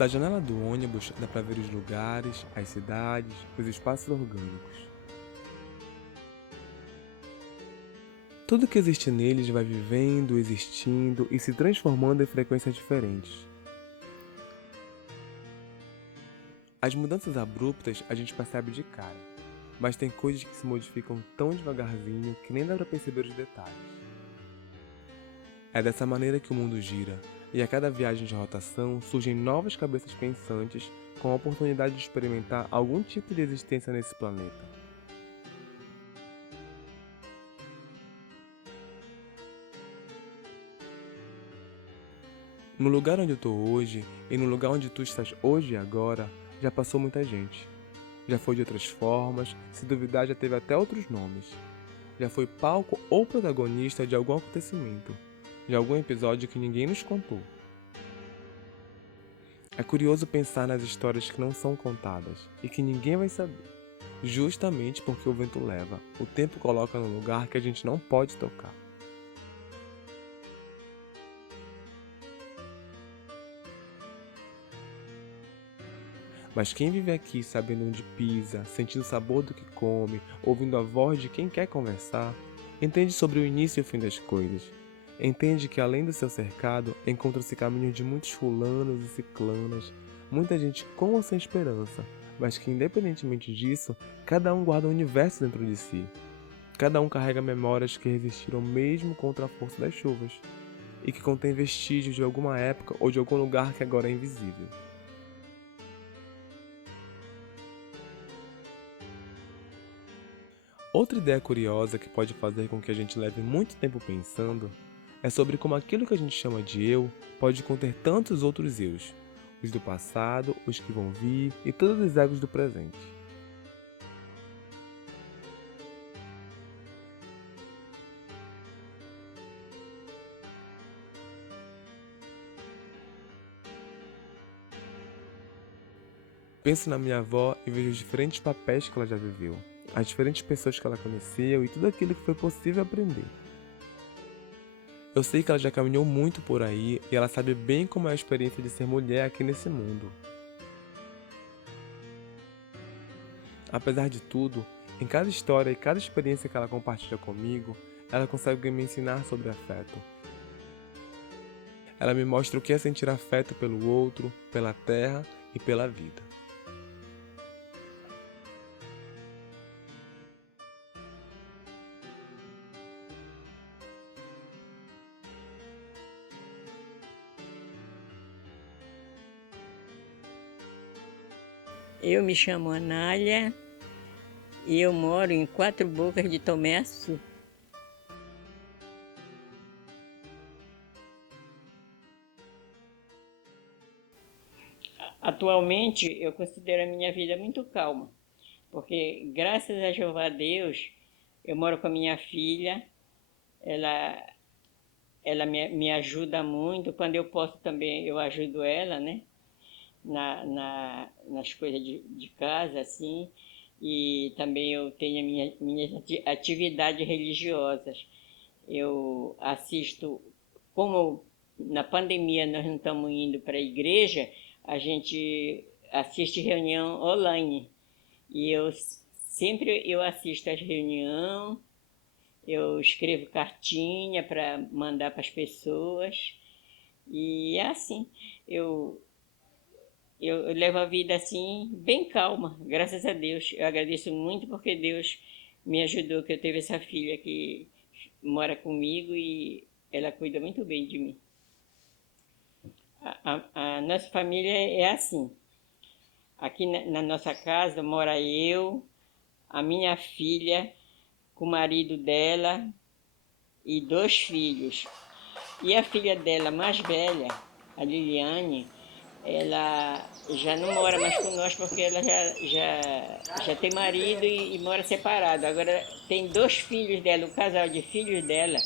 Da janela do ônibus dá para ver os lugares, as cidades, os espaços orgânicos. Tudo que existe neles vai vivendo, existindo e se transformando em frequências diferentes. As mudanças abruptas a gente percebe de cara, mas tem coisas que se modificam tão devagarzinho que nem dá para perceber os detalhes. É dessa maneira que o mundo gira, e a cada viagem de rotação surgem novas cabeças pensantes com a oportunidade de experimentar algum tipo de existência nesse planeta. No lugar onde eu tô hoje, e no lugar onde tu estás hoje e agora, já passou muita gente. Já foi de outras formas, se duvidar já teve até outros nomes. Já foi palco ou protagonista de algum acontecimento, de algum episódio que ninguém nos contou. É curioso pensar nas histórias que não são contadas e que ninguém vai saber, justamente porque o vento leva, o tempo coloca no lugar que a gente não pode tocar. Mas quem vive aqui sabendo onde pisa, sentindo o sabor do que come, ouvindo a voz de quem quer conversar, entende sobre o início e o fim das coisas. Entende que além do seu cercado, encontra-se caminho de muitos fulanos e ciclanas, muita gente com ou sem esperança, mas que independentemente disso, cada um guarda um universo dentro de si. Cada um carrega memórias que resistiram mesmo contra a força das chuvas, e que contém vestígios de alguma época ou de algum lugar que agora é invisível. Outra ideia curiosa que pode fazer com que a gente leve muito tempo pensando é sobre como aquilo que a gente chama de eu pode conter tantos outros eus, os do passado, os que vão vir e todos os egos do presente. Penso na minha avó e vejo os diferentes papéis que ela já viveu, as diferentes pessoas que ela conheceu e tudo aquilo que foi possível aprender. Eu sei que ela já caminhou muito por aí e ela sabe bem como é a experiência de ser mulher aqui nesse mundo. Apesar de tudo, em cada história e cada experiência que ela compartilha comigo, ela consegue me ensinar sobre afeto. Ela me mostra o que é sentir afeto pelo outro, pela terra e pela vida. Eu me chamo Anália e eu moro em Quatro Bocas de Tomé-Açu. Atualmente eu considero a minha vida muito calma, porque graças a Jeová Deus eu moro com a minha filha, ela, ela me ajuda muito, quando eu posso também eu ajudo ela, né? Nas coisas de casa, assim, e também eu tenho minhas atividades religiosas. Eu assisto, como na pandemia nós não estamos indo para a igreja, a gente assiste reunião online. E eu sempre eu assisto às reuniões, eu escrevo cartinha para mandar para as pessoas. E é assim, eu, eu levo a vida assim, bem calma, graças a Deus. Eu agradeço muito porque Deus me ajudou, que eu teve essa filha que mora comigo e ela cuida muito bem de mim. A nossa família é assim. Aqui na nossa casa mora eu, a minha filha, com o marido dela e dois filhos. E a filha dela mais velha, a Liliane, ela já não mora mais conosco porque ela já tem marido e mora separado. Agora tem dois filhos dela, um casal de filhos dela,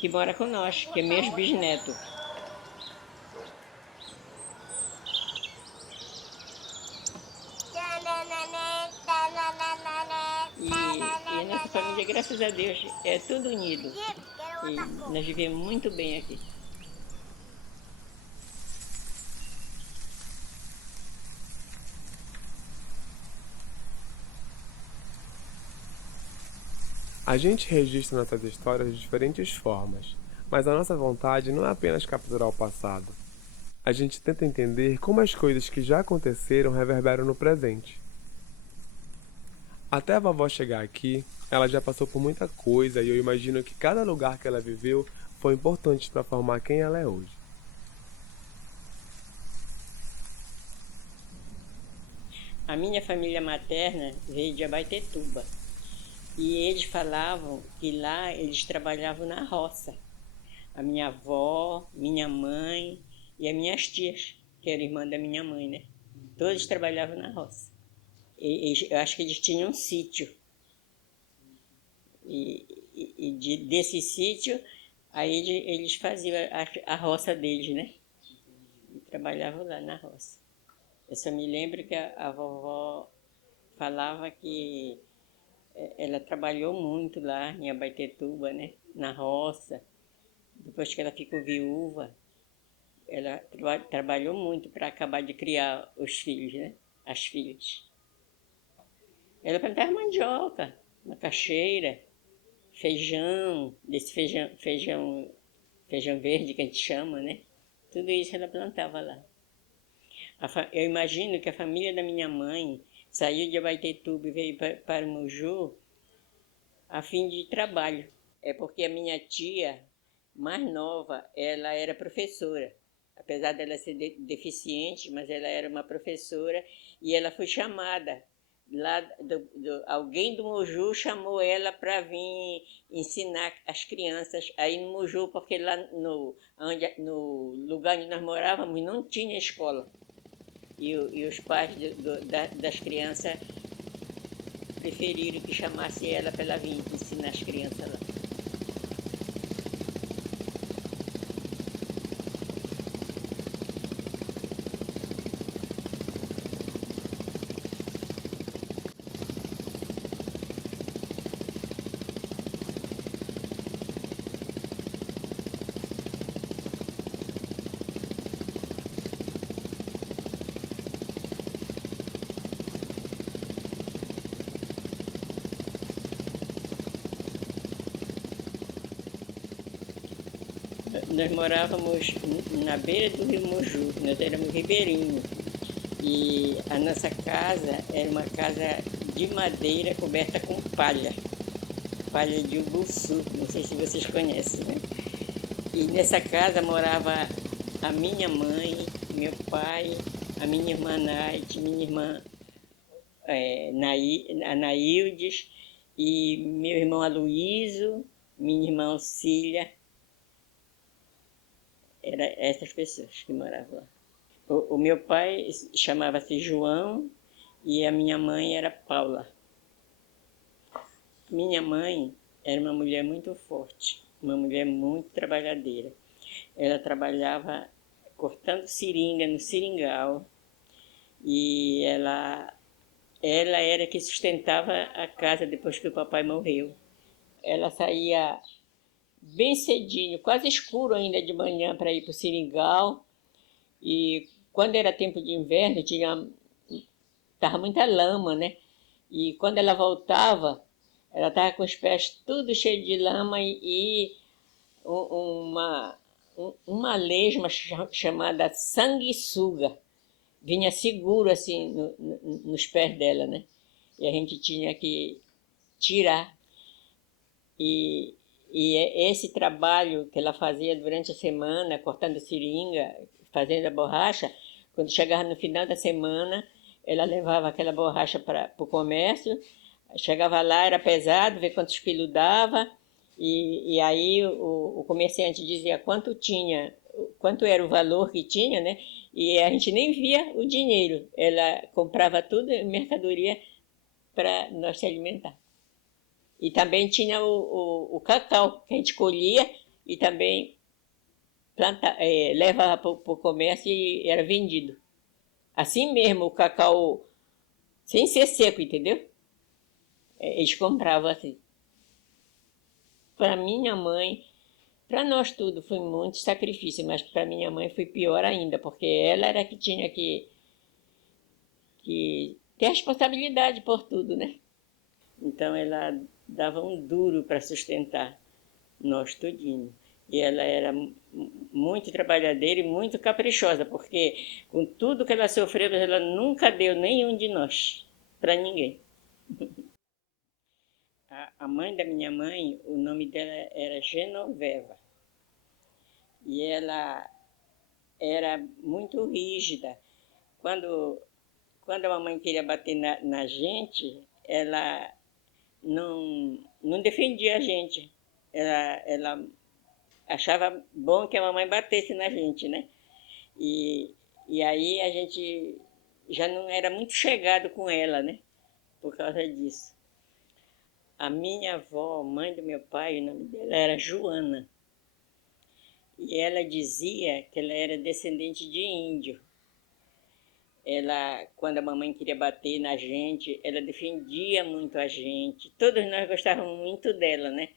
que mora conosco, que é meus bisnetos. E a nossa família, graças a Deus, é tudo unido. E nós vivemos muito bem aqui. A gente registra nossas histórias de diferentes formas, mas a nossa vontade não é apenas capturar o passado. A gente tenta entender como as coisas que já aconteceram reverberam no presente. Até a vovó chegar aqui, ela já passou por muita coisa e eu imagino que cada lugar que ela viveu foi importante para formar quem ela é hoje. A minha família materna veio de Abaetetuba. E eles falavam que lá eles trabalhavam na roça. A minha avó, minha mãe e as minhas tias, que eram irmã da minha mãe, né? Todos trabalhavam na roça. Eu acho que eles tinham um sítio. Desse sítio, aí eles faziam a roça deles, né? E trabalhavam lá na roça. Eu só me lembro que a vovó falava que ela trabalhou muito lá em Abaetetuba, né? Na roça. Depois que ela ficou viúva, ela trabalhou muito para acabar de criar os filhos, né? As filhas. Ela plantava mandioca, macaxeira, feijão, desse feijão verde que a gente chama, né? Tudo isso ela plantava lá. Eu imagino que a família da minha mãe saiu de Abaetetuba e veio para o Moju a fim de trabalho. É porque a minha tia mais nova, ela era professora. Apesar dela ser deficiente, mas ela era uma professora e ela foi chamada. Lá alguém do Moju chamou ela para vir ensinar as crianças aí no Moju, porque lá no lugar onde nós morávamos não tinha escola. E os pais das crianças preferiram que chamasse ela para ela vir ensinar as crianças lá. Nós morávamos na beira do rio Moju, nós éramos ribeirinhos. E a nossa casa era uma casa de madeira coberta com palha. Palha de ubuçu, não sei se vocês conhecem, né? E nessa casa morava a minha mãe, meu pai, a minha irmã Naite, minha irmã Anaildes, e meu irmão Aloísio, minha irmã Auxília. Eram essas pessoas que moravam lá. O meu pai chamava-se João e a minha mãe era Paula. Minha mãe era uma mulher muito forte, uma mulher muito trabalhadeira. Ela trabalhava cortando seringa no seringal e ela era que sustentava a casa depois que o papai morreu. Ela saía bem cedinho, quase escuro ainda de manhã para ir para o seringal. E quando era tempo de inverno, tava muita lama, né? E quando ela voltava, ela estava com os pés tudo cheio de lama e uma lesma chamada sanguessuga vinha seguro assim nos pés dela, né? E a gente tinha que tirar. E esse trabalho que ela fazia durante a semana, cortando seringa, fazendo a borracha, quando chegava no final da semana, ela levava aquela borracha para o comércio, chegava lá, era pesado, ver quantos quilos dava, e aí o comerciante dizia quanto tinha, quanto era o valor que tinha, né? E a gente nem via o dinheiro, ela comprava tudo, mercadoria, para nós se alimentar. E também tinha o cacau, que a gente colhia e também levava para o comércio e era vendido. Assim mesmo, o cacau, sem ser seco, entendeu? Eles compravam assim. Para minha mãe, para nós tudo foi muito sacrifício, mas para minha mãe foi pior ainda, porque ela era que tinha que ter responsabilidade por tudo, né? Então ela dava um duro para sustentar nós tudinho. E ela era muito trabalhadeira e muito caprichosa, porque com tudo que ela sofreu, ela nunca deu nenhum de nós para ninguém. A mãe da minha mãe, o nome dela era Genoveva. E ela era muito rígida. Quando a mamãe queria bater na gente, ela não defendia a gente. Ela achava bom que a mamãe batesse na gente, né? E aí a gente já não era muito chegado com ela, né? Por causa disso. A minha avó, mãe do meu pai, o nome dela era Joana. E ela dizia que ela era descendente de índio. Ela, quando a mamãe queria bater na gente, ela defendia muito a gente. Todos nós gostávamos muito dela, né?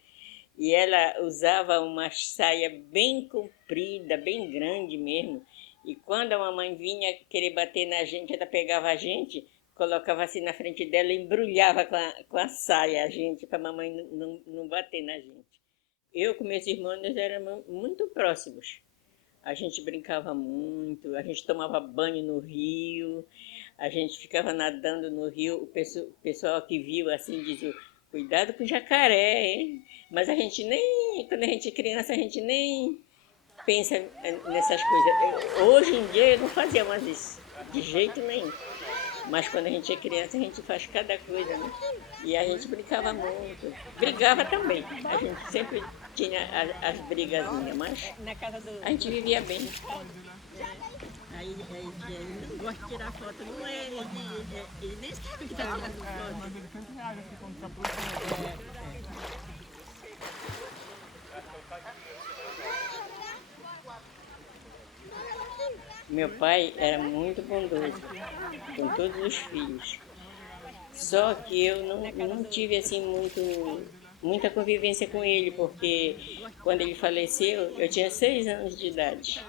E ela usava uma saia bem comprida, bem grande mesmo. E quando a mamãe vinha querer bater na gente, ela pegava a gente, colocava assim na frente dela e embrulhava com a saia a gente, para a mamãe não bater na gente. Eu com meus irmãos, nós éramos muito próximos. A gente brincava muito, a gente tomava banho no rio, a gente ficava nadando no rio. O pessoal que viu assim dizia, cuidado com o jacaré, hein? Mas a gente nem, quando a gente é criança, a gente nem pensa nessas coisas. Hoje em dia eu não fazia mais isso, de jeito nenhum. Mas quando a gente é criança, a gente faz cada coisa, né? E a gente brincava muito. Brigava também. A gente sempre tinha as brigazinhas, mas a gente vivia bem. Aí ele não gosta de tirar foto, não é? Ele nem sabe que está tirando foto. Meu pai era muito bondoso com todos os filhos. Só que eu não tive assim muita convivência com ele, porque quando ele faleceu, eu tinha 6 anos de idade.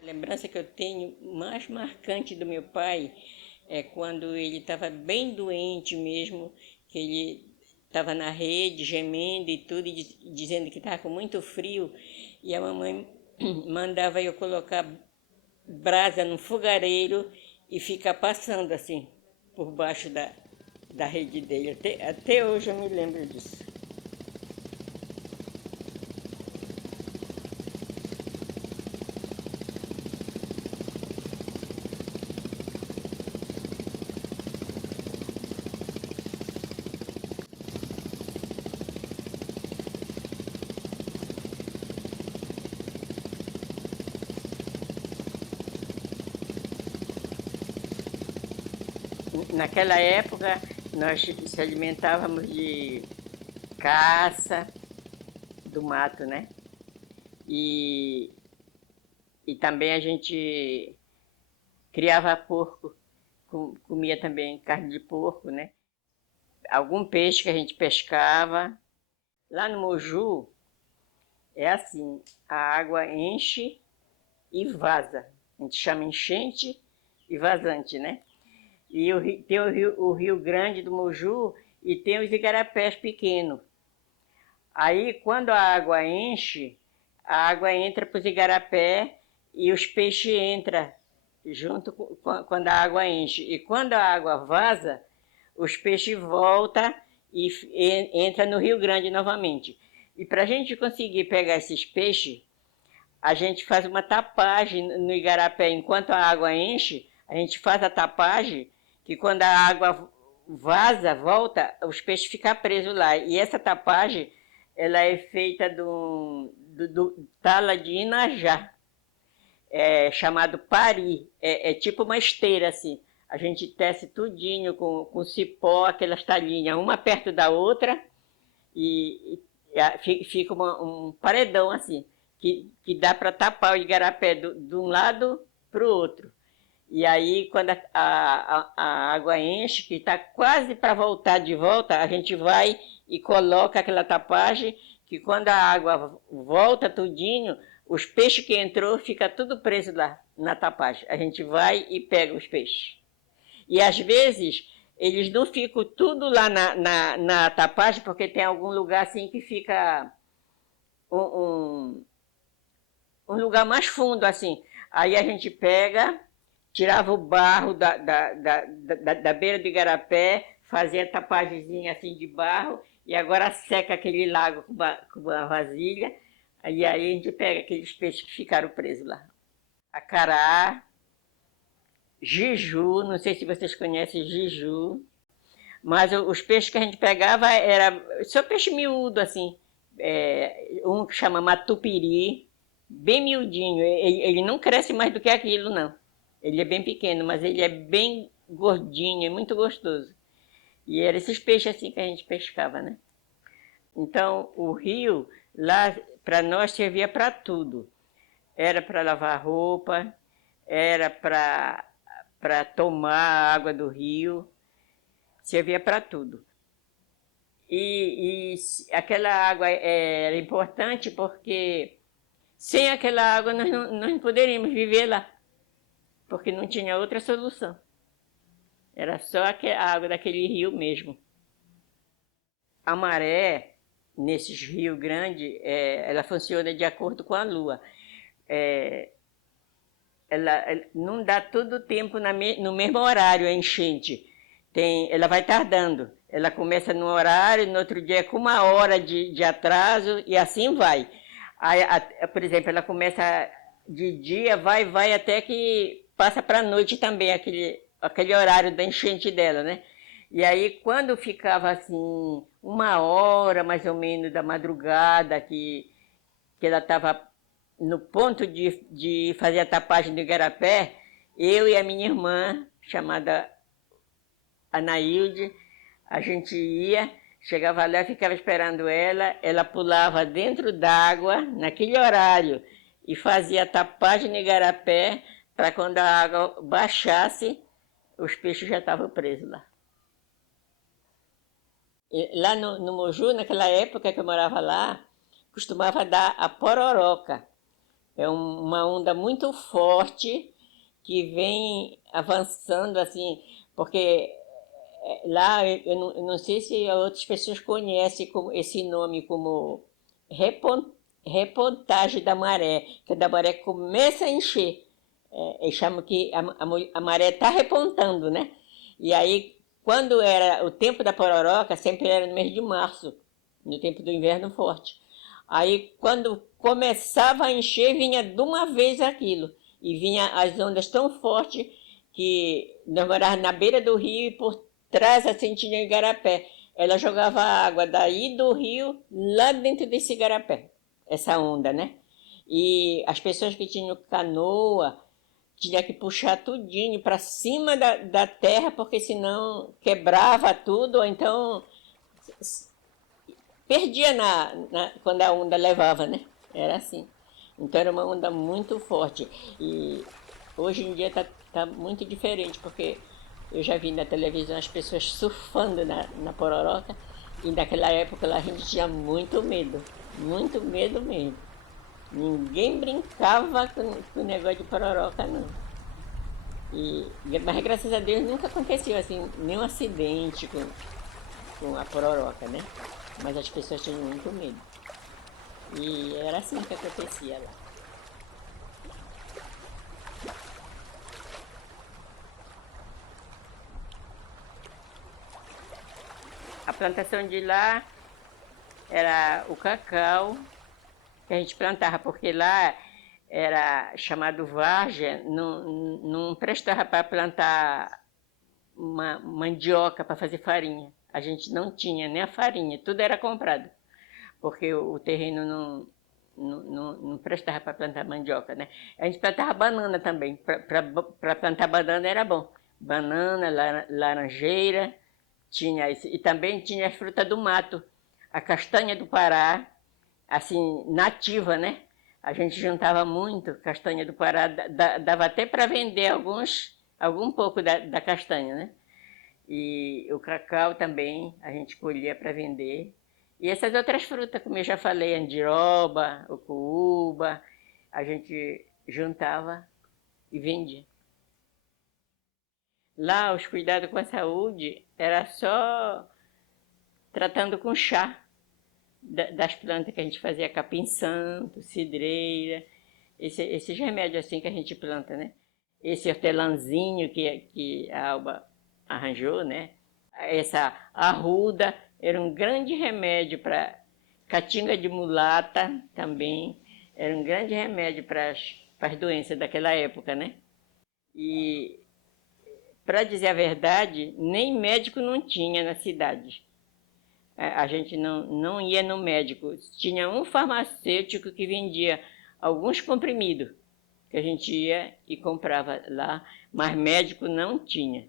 A lembrança que eu tenho mais marcante do meu pai é quando ele estava bem doente mesmo, que ele estava na rede, gemendo e tudo, e dizendo que estava com muito frio, e a mamãe mandava eu colocar brasa no fogareiro e ficar passando assim, por baixo da rede dele. Até hoje eu me lembro disso. Naquela época, nós se alimentávamos de caça do mato, né? E também a gente criava porco, comia também carne de porco, né? Algum peixe que a gente pescava. Lá no Moju, é assim, a água enche e vaza. A gente chama enchente e vazante, né? E tem o rio Grande do Moju e tem os igarapés pequenos. Aí, quando a água enche, a água entra para os igarapés e os peixes entram junto quando a água enche. E quando a água vaza, os peixes voltam e entram no Rio Grande novamente. E para a gente conseguir pegar esses peixes, a gente faz uma tapagem no igarapé. Enquanto a água enche, a gente faz a tapagem, que quando a água vaza, volta, os peixes ficam presos lá. E essa tapagem, ela é feita do tala de Inajá, chamado pari. É tipo uma esteira, assim. A gente tece tudinho com cipó, aquelas talinhas, uma perto da outra, e fica um paredão, assim, que dá para tapar o igarapé de um lado para o outro. E aí, quando a água enche, que está quase para voltar de volta, a gente vai e coloca aquela tapagem, que quando a água volta tudinho, os peixes que entrou fica tudo preso lá na tapagem. A gente vai e pega os peixes. E às vezes eles não ficam tudo lá na tapagem, porque tem algum lugar assim que fica um, um lugar mais fundo, assim. Aí a gente pega, tirava o barro da beira do igarapé, fazia a tapagemzinha assim de barro, e agora seca aquele lago com uma vasilha, e aí a gente pega aqueles peixes que ficaram presos lá. Acará, jiju, não sei se vocês conhecem jiju, mas os peixes que a gente pegava era só peixe miúdo, assim, um que chama matupiri, bem miudinho, ele não cresce mais do que aquilo, não. Ele é bem pequeno, mas ele é bem gordinho, é muito gostoso. E eram esses peixes assim que a gente pescava, né? Então, o rio, lá, para nós, servia para tudo. Era para lavar roupa, era para tomar a água do rio, servia para tudo. E aquela água era importante porque sem aquela água nós não poderíamos viver lá, porque não tinha outra solução. Era só a água daquele rio mesmo. A maré, nesses rios grandes, ela funciona de acordo com a lua. Ela não dá todo o tempo no mesmo horário a enchente. Ela vai tardando. Ela começa no horário, no outro dia com 1 hora de atraso e assim vai. Aí, por exemplo, ela começa de dia, vai até que passa para a noite também, aquele horário da enchente dela, né? E aí, quando ficava assim, 1 hora mais ou menos da madrugada, que ela estava no ponto de fazer a tapagem do igarapé, eu e a minha irmã, chamada Anaílde, a gente ia, chegava lá, ficava esperando ela pulava dentro d'água, naquele horário, e fazia a tapagem no igarapé, para quando a água baixasse, os peixes já estavam presos lá. E lá no Moju, naquela época que eu morava lá, costumava dar a pororoca. É uma onda muito forte que vem avançando assim, porque lá eu não sei se outras pessoas conhecem esse nome como repontagem da maré, que da maré começa a encher. Eles chamam que a maré está repontando, né? E aí, quando era o tempo da pororoca, sempre era no mês de março, no tempo do inverno forte. Aí, quando começava a encher, vinha de uma vez aquilo. E vinha as ondas tão fortes que nós morávamos na beira do rio e por trás assim tinha igarapé. Ela jogava água daí do rio lá dentro desse igarapé, essa onda, né? E as pessoas que tinham canoa tinham que puxar tudinho para cima da terra, porque senão quebrava tudo, ou então perdia quando a onda levava, né? Era assim. Então era uma onda muito forte. E hoje em dia tá muito diferente, porque eu já vi na televisão as pessoas surfando na pororoca, e naquela época lá a gente tinha muito medo mesmo. Ninguém brincava com o negócio de pororoca, não. Mas graças a Deus nunca aconteceu assim, nenhum acidente com a pororoca, né? Mas as pessoas tinham muito medo. E era assim que acontecia lá. A plantação de lá era o cacau que a gente plantava, porque lá era chamado várzea, não prestava para plantar uma mandioca para fazer farinha. A gente não tinha nem a farinha, tudo era comprado, porque o terreno não prestava para plantar mandioca, né? A gente plantava banana também, para plantar banana era bom. Banana, laranjeira, e também tinha as frutas do mato, a castanha do Pará, assim, nativa, né? A gente juntava muito castanha do Pará, dava até para vender algum pouco da castanha, né? E o cacau também a gente colhia para vender. E essas outras frutas, como eu já falei, andiroba, ucuúba, a gente juntava e vendia. Lá, os cuidados com a saúde era só tratando com chá das plantas que a gente fazia, capim-santo, cidreira, esses remédios assim que a gente planta, né? Esse hortelãzinho que a Alba arranjou, né? Essa arruda era um grande remédio para catinga de mulata também, era um grande remédio para as doenças daquela época, né? E, para dizer a verdade, nem médico não tinha na cidade. A gente não ia no médico. Tinha um farmacêutico que vendia alguns comprimidos, que a gente ia e comprava lá, mas médico não tinha.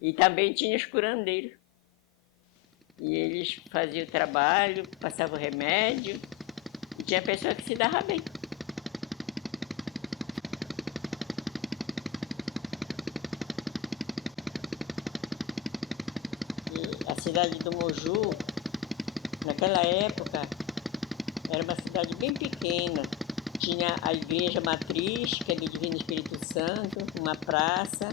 E também tinha os curandeiros. E eles faziam o trabalho, passavam o remédio, e tinha pessoa que se dava bem. E a cidade do Moju, naquela época, era uma cidade bem pequena. Tinha a igreja matriz, que é do Divino Espírito Santo, uma praça,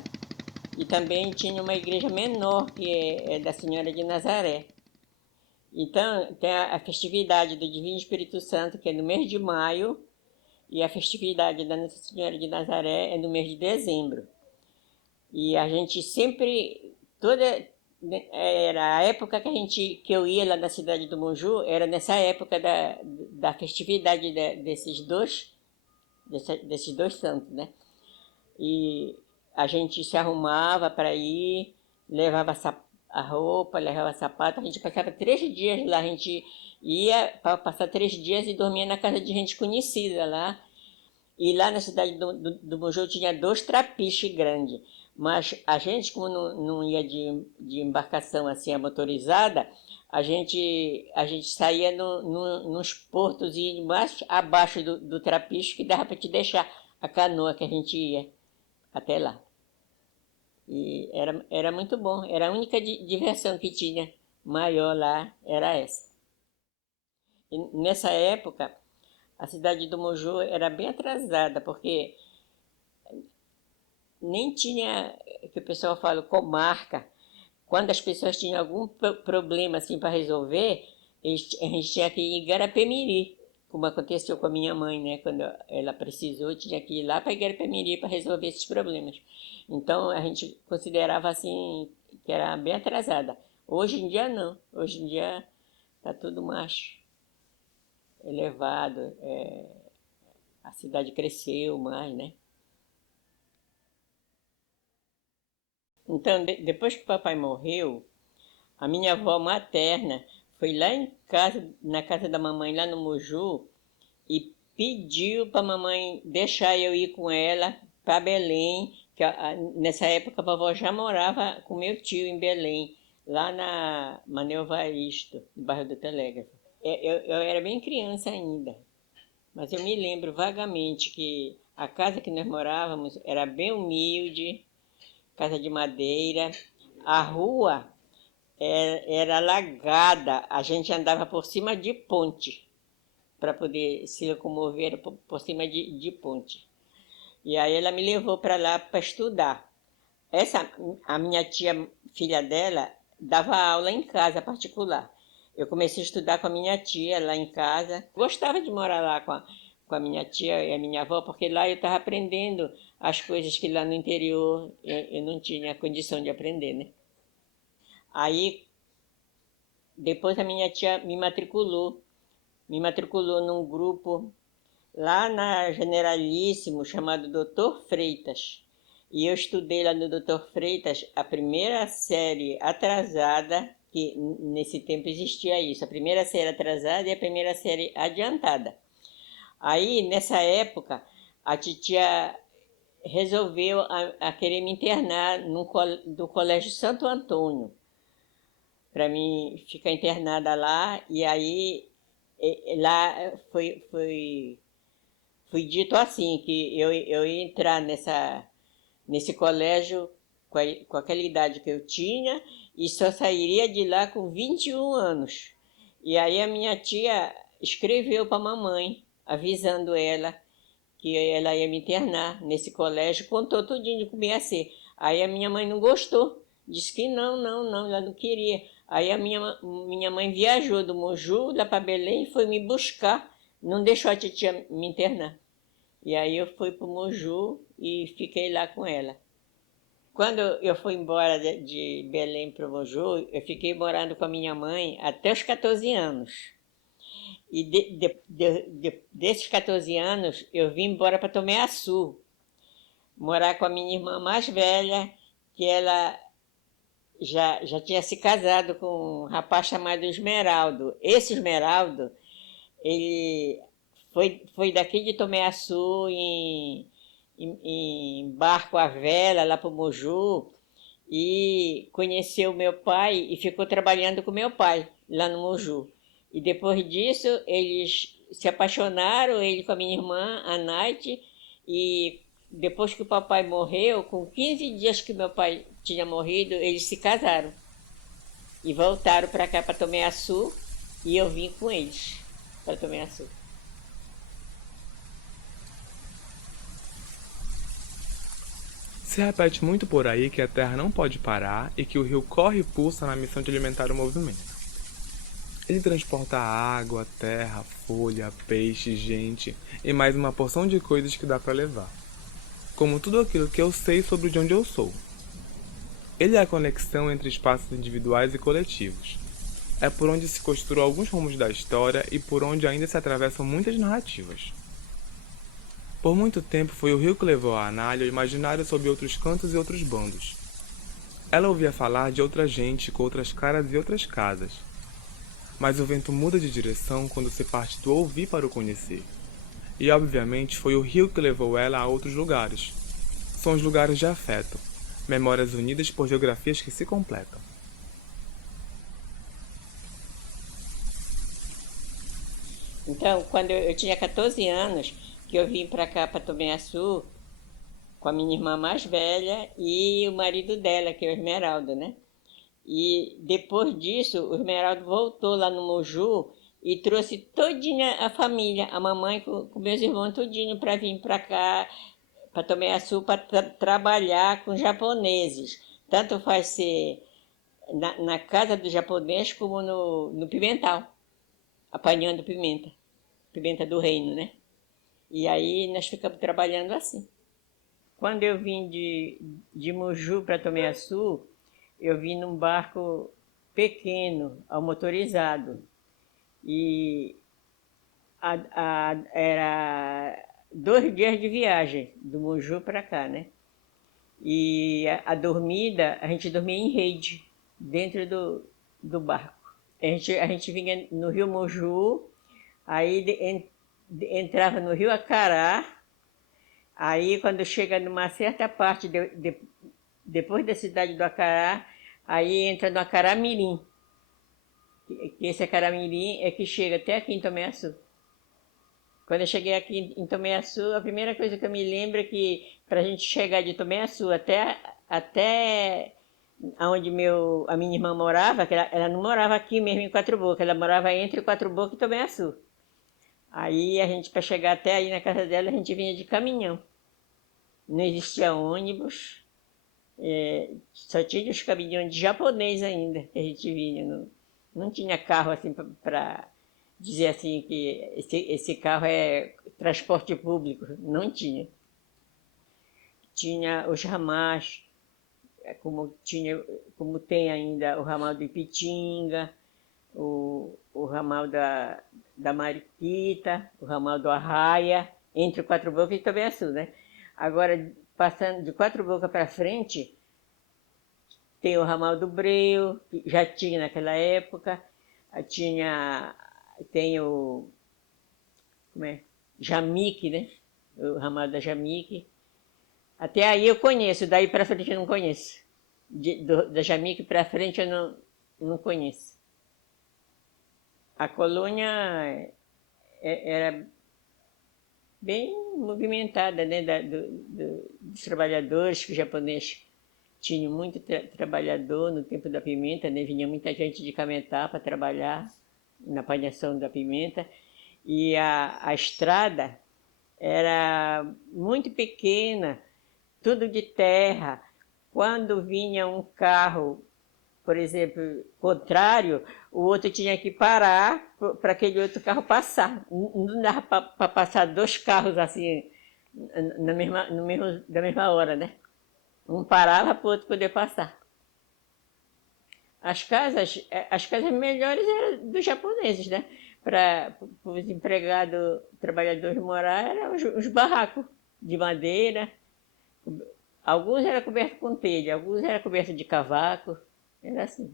e também tinha uma igreja menor, que é da Senhora de Nazaré. Então, tem a festividade do Divino Espírito Santo, que é no mês de maio, e a festividade da Nossa Senhora de Nazaré é no mês de dezembro. E a gente sempre, era a época que eu ia lá na cidade do Moju, era nessa época da festividade desses dois santos, né? E a gente se arrumava para ir, levava a roupa, levava sapato, a gente passava 3 dias lá, a gente ia para passar 3 dias e dormia na casa de gente conhecida lá. E lá na cidade do Moju tinha 2 trapiches grandes, mas a gente, como não ia de embarcação assim, a motorizada, a gente saía nos portos e mais abaixo do trapiche que dava para te deixar a canoa que a gente ia até lá. E era muito bom, era a única diversão que tinha maior lá, era essa. E nessa época, a cidade do Moju era bem atrasada, porque nem tinha, que o pessoal fala, comarca. Quando as pessoas tinham algum problema assim para resolver, a gente tinha que ir em Garapé-Miri, como aconteceu com a minha mãe, né? Quando ela precisou, tinha que ir lá para Garapé-Miri para resolver esses problemas. Então a gente considerava assim que era bem atrasada. Hoje em dia não. Hoje em dia está tudo mais elevado. A cidade cresceu mais, né? Então, depois que o papai morreu, a minha avó materna foi lá em casa, na casa da mamãe, lá no Moju, e pediu para a mamãe deixar eu ir com ela para Belém, que nessa época a vovó já morava com meu tio em Belém, lá na Manuel Varisto, no bairro do Telégrafo. Eu era bem criança ainda, mas eu me lembro vagamente que a casa que nós morávamos era bem humilde, casa de madeira. A rua era alagada, a gente andava por cima de ponte, para poder se locomover por cima de ponte. E aí ela me levou para lá para estudar. A minha tia, filha dela, dava aula em casa particular. Eu comecei a estudar com a minha tia lá em casa. Gostava de morar lá com a minha tia e a minha avó, porque lá eu estava aprendendo as coisas que lá no interior eu não tinha condição de aprender, né? Aí, depois a minha tia me matriculou num grupo lá na Generalíssimo, chamado Dr. Freitas. E eu estudei lá no Dr. Freitas a primeira série atrasada, que nesse tempo existia isso, a primeira série atrasada e a primeira série adiantada. Aí, nessa época, a titia resolveu a querer me internar do Colégio Santo Antônio, para mim ficar internada lá, e aí lá foi dito assim, que eu ia entrar nesse colégio com aquela idade que eu tinha e só sairia de lá com 21 anos. E aí a minha tia escreveu para a mamãe, avisando ela que ela ia me internar nesse colégio, contou tudinho como ia ser. Aí a minha mãe não gostou, disse que não, ela não queria. Aí a minha mãe viajou do Moju lá para Belém e foi me buscar, não deixou a titia me internar. E aí eu fui para o Moju e fiquei lá com ela. Quando eu fui embora de Belém para o Moju, eu fiquei morando com a minha mãe até os 14 anos. E desses 14 anos, eu vim embora para Tomé-Açu, morar com a minha irmã mais velha, que ela já tinha se casado com um rapaz chamado Esmeraldo. Esse Esmeraldo, ele foi daqui de Tomé-Açu em barco à vela lá para o Moju e conheceu meu pai e ficou trabalhando com meu pai lá no Moju. E depois disso, eles se apaixonaram, ele com a minha irmã, a Naite, e depois que o papai morreu, com 15 dias que meu pai tinha morrido, eles se casaram. E voltaram para cá, para Tomé-Açu, e eu vim com eles para Tomé-Açu. Se repete muito por aí que a Terra não pode parar e que o rio corre e pulsa na missão de alimentar o movimento. Ele transporta água, terra, folha, peixe, gente e mais uma porção de coisas que dá para levar. Como tudo aquilo que eu sei sobre de onde eu sou. Ele é a conexão entre espaços individuais e coletivos. É por onde se costuram alguns rumos da história e por onde ainda se atravessam muitas narrativas. Por muito tempo foi o rio que levou a Anália ao imaginário sob outros cantos e outros bandos. Ela ouvia falar de outra gente com outras caras e outras casas. Mas o vento muda de direção quando se parte do ouvir para o conhecer. E obviamente foi o rio que levou ela a outros lugares. São os lugares de afeto, memórias unidas por geografias que se completam. Então, quando eu tinha 14 anos, que eu vim para cá, para Tomé-Açu, com a minha irmã mais velha e o marido dela, que é o Esmeraldo, né? E depois disso, o Esmeraldo voltou lá no Moju e trouxe todinha a família, a mamãe com meus irmãos todinho para vir para cá, para Tomé-Açu, para trabalhar com japoneses. Tanto faz ser na casa do japonês como no pimental, apanhando pimenta do reino, né? E aí nós ficamos trabalhando assim. Quando eu vim de Moju para Tomé-Açu, eu vim num barco pequeno, ao motorizado. E era 2 dias de viagem, do Moju para cá, né? E a dormida, a gente dormia em rede, dentro do barco. A gente vinha no Rio Moju, aí entrava no Rio Acará, aí quando chega numa certa parte, depois da cidade do Acará, aí entra no Acará-Mirim. Que esse Acará-Mirim é que chega até aqui em Tomé-Açu. Quando eu cheguei aqui em Tomé-Açu, a primeira coisa que eu me lembro é que para a gente chegar de Tomé-Açu até onde a minha irmã morava, que ela não morava aqui mesmo em Quatro Bocas, ela morava entre Quatro Bocas e Tomé-Açu. Aí a gente, para chegar até aí na casa dela, a gente vinha de caminhão. Não existia ônibus, só tinha os caminhões de japonês ainda que a gente vinha. Não tinha carro assim para dizer assim que esse carro é transporte público. Não tinha. Tinha os ramais, como tem ainda o ramal do Ipitinga, o ramal da Mariquita, o ramal do Arraia, entre Quatro Bocas e Tomé-Açu, né? Agora, passando de Quatro Bocas para frente, tem o ramal do Breu, que já tinha naquela época, tem o Jamique, né? O ramal da Jamique. Até aí eu conheço, daí para frente eu não conheço. Da Jamique para frente eu não conheço. A colônia era bem movimentada, né? Dos trabalhadores, que os japoneses tinham muito trabalhador no tempo da pimenta, né? Vinha muita gente de Cametá para trabalhar na apanhação da pimenta. E a estrada era muito pequena, tudo de terra. quando vinha um carro, por exemplo, contrário, o outro tinha que parar para aquele outro carro passar. Não dava para passar dois carros assim da mesma hora, né? Um parava para o outro poder passar. As casas melhores eram dos japoneses, né? Para os empregados, trabalhadores morar, eram os barracos de madeira. Alguns eram cobertos com telha, alguns eram cobertos de cavaco. Era assim.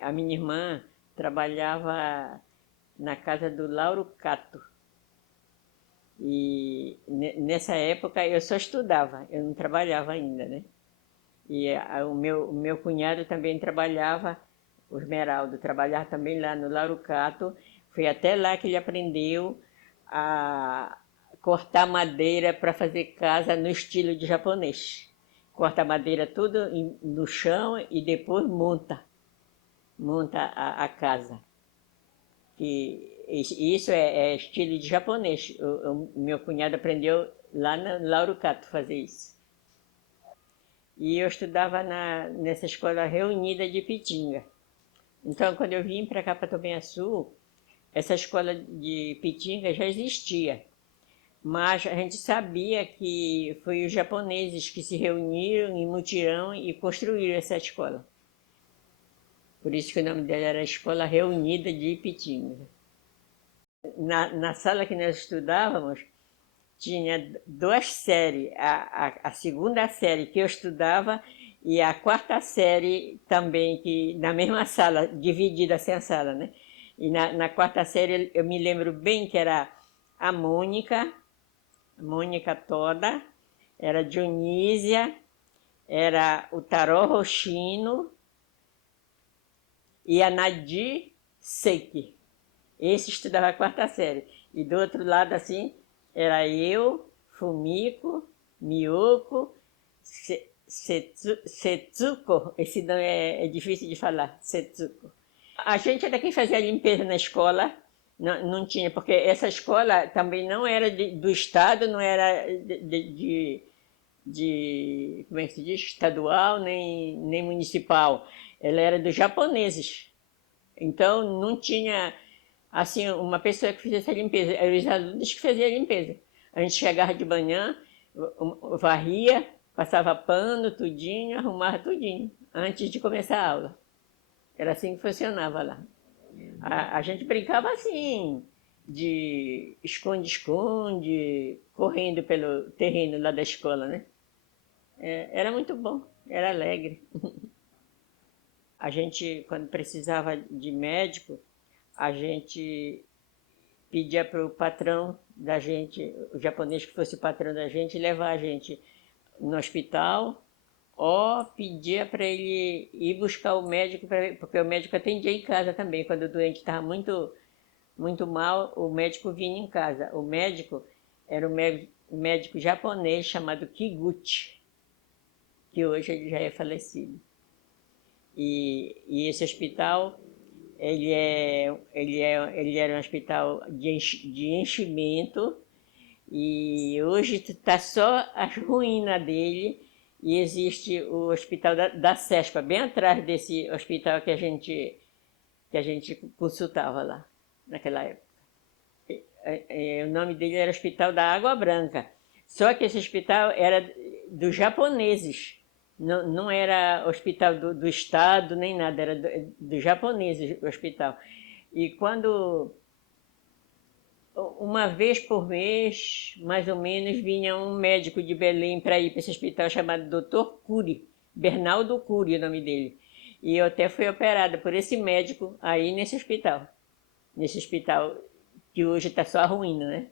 A minha irmã trabalhava na casa do Lauro Cato. E nessa época eu só estudava, eu não trabalhava ainda, né? E o meu cunhado também trabalhava, o Esmeraldo, trabalhava também lá no Lauro Cato. Foi até lá que ele aprendeu a cortar madeira para fazer casa no estilo de japonês. Corta a madeira tudo no chão e depois monta a casa. E isso é estilo de japonês. O meu cunhado aprendeu lá no Lauro Cato fazer isso. E eu estudava nessa escola reunida de Pitinga. Então, quando eu vim para cá, para Tombenhaçu, essa escola de Pitinga já existia. Mas a gente sabia que foi os japoneses que se reuniram em mutirão e construíram essa escola. Por isso que o nome dela era Escola Reunida de Ipitinga. Na sala que nós estudávamos, tinha duas séries. A segunda série que eu estudava e a quarta série também, que na mesma sala, dividida assim a sala, né? E na quarta série eu me lembro bem que era a Mônica Toda, era a Dionísia, era o Tarô Roxino e a Nadir Seiki. Esse estudava a quarta série. E do outro lado, assim, era eu, Fumiko, Miyoko, Setsuko. Esse nome é difícil de falar, Setsuko. A gente era quem fazia a limpeza na escola. Não tinha, porque essa escola também não era do Estado, não era como é que se diz? Estadual, nem municipal. Ela era dos japoneses. Então, não tinha, assim, uma pessoa que fizesse a limpeza. Eram os alunos que faziam a limpeza. A gente chegava de manhã, varria, passava pano, tudinho, arrumava tudinho, antes de começar a aula. Era assim que funcionava lá. A gente brincava assim, de esconde-esconde, correndo pelo terreno lá da escola, né? Era muito bom, era alegre. A gente, quando precisava de médico, a gente pedia para o patrão da gente, o japonês que fosse o patrão da gente, levar a gente no hospital, ou pedia para ele ir buscar o médico, porque o médico atendia em casa também. Quando o doente estava muito mal, o médico vinha em casa. O médico era um médico japonês chamado Kiguchi, que hoje ele já é falecido. E esse hospital, ele era um hospital de enchimento, e hoje está só as ruínas dele. E existe o hospital da CESPA, bem atrás desse hospital que a gente consultava lá, naquela época. O nome dele era Hospital da Água Branca. Só que esse hospital era dos japoneses, não era hospital do Estado nem nada, era dos japoneses o hospital. E quando, uma vez por mês, mais ou menos, vinha um médico de Belém para ir para esse hospital chamado Dr. Cury, Bernardo Cury, o nome dele. E eu até fui operada por esse médico aí nesse hospital que hoje está só a ruína, né?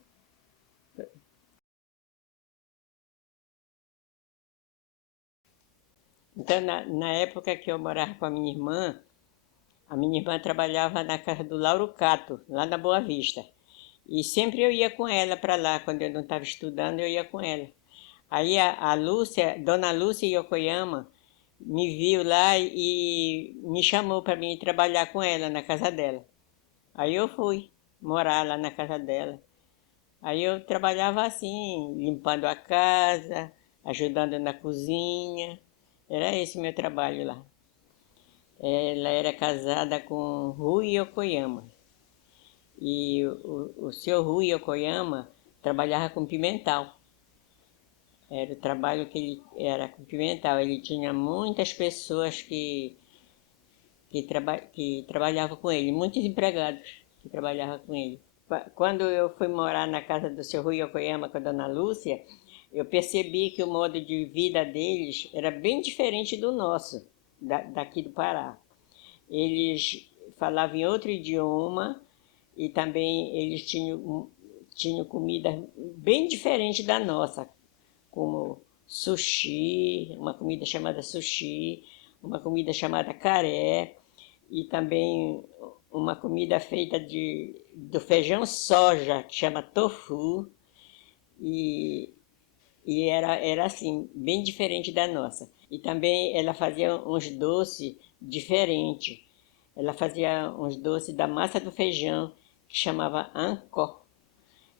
Então, na época que eu morava com a minha irmã trabalhava na casa do Lauro Cato, lá na Boa Vista. E sempre eu ia com ela para lá, quando eu não estava estudando, eu ia com ela. Aí a Lúcia, Dona Lúcia Yokoyama, me viu lá e me chamou para mim trabalhar com ela na casa dela. Aí eu fui morar lá na casa dela. Aí eu trabalhava assim, limpando a casa, ajudando na cozinha. Era esse o meu trabalho lá. Ela era casada com Rui Yokoyama. E o seu Rui Yokoyama trabalhava com pimental. Era o trabalho que ele era com pimental. Ele tinha muitas pessoas que trabalhavam com ele, muitos empregados que trabalhavam com ele. Quando eu fui morar na casa do seu Rui Yokoyama com a dona Lúcia, eu percebi que o modo de vida deles era bem diferente do nosso, daqui do Pará. Eles falavam em outro idioma e também eles tinham comida bem diferente da nossa, como sushi, uma comida chamada sushi, uma comida chamada caré, e também uma comida feita do feijão soja, que chama tofu, e era assim, bem diferente da nossa. E também ela fazia uns doces diferentes. Ela fazia uns doces da massa do feijão, que chamava ancó.